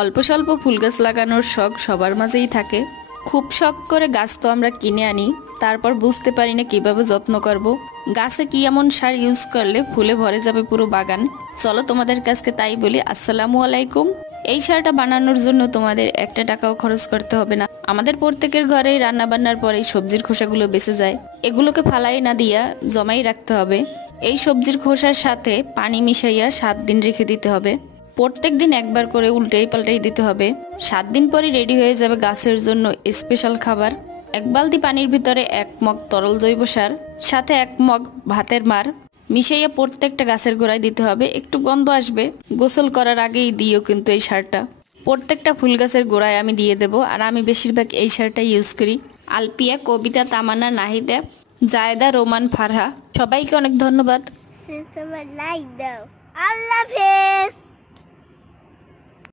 অল্প স্বল্প ফুল গাছ লাগানোর শখ সবার মাঝেই থাকে। খুব শখ করে গাছ তো আমরা কিনে আনি, তারপর বুঝতে পারি না কিভাবে যত্ন করব। গাছে কি এমন সার ইউজ করলে ফুলে ভরে যাবে পুরো বাগান। চলো তোমাদের কাছে তাই বলি। আসসালামু আলাইকুম। এই সারটা বানানোর জন্য তোমাদের একটা টাকাও খরচ করতে হবে না। আমাদের প্রত্যেকের ঘরেই রান্না বান্নার পরেই সবজির খোসাগুলো বেঁচে যায়, এগুলোকে ফালাই না দিয়া জমাই রাখতে হবে। এই সবজির খোসার সাথে পানি মিশাইয়া 7 দিন রেখে দিতে হবে। প্রত্যেক দিন একবার করে উল্টেই পাল্টাই দিতে হবে। 7 দিন পরে রেডি হয়ে যাবে গাছের জন্য স্পেশাল খাবার। 1 বালতি পানির ভিতরে 1 মগ তরল জৈব সার, সাথে 1 মগ ভাতের মার মিশাইয়া প্রত্যেকটা গাছের গোড়ায় দিতে হবে। একটু গন্ধ আসবে, গোসল করার আগেই দিও কিন্তু এই সারটা। প্রত্যেকটা ফুল গাছের গোড়ায় আমি দিয়ে দেব। আর আমি বেশিরভাগ এই সারটা ইউজ করি। আলপিয়া, কবিতা, তামান্না, নাহিদা, জায়েদা, রোমান, ফারহা, সবাইকে অনেক ধন্যবাদ। লাইক দাও। আল্লাহ হাফেজ।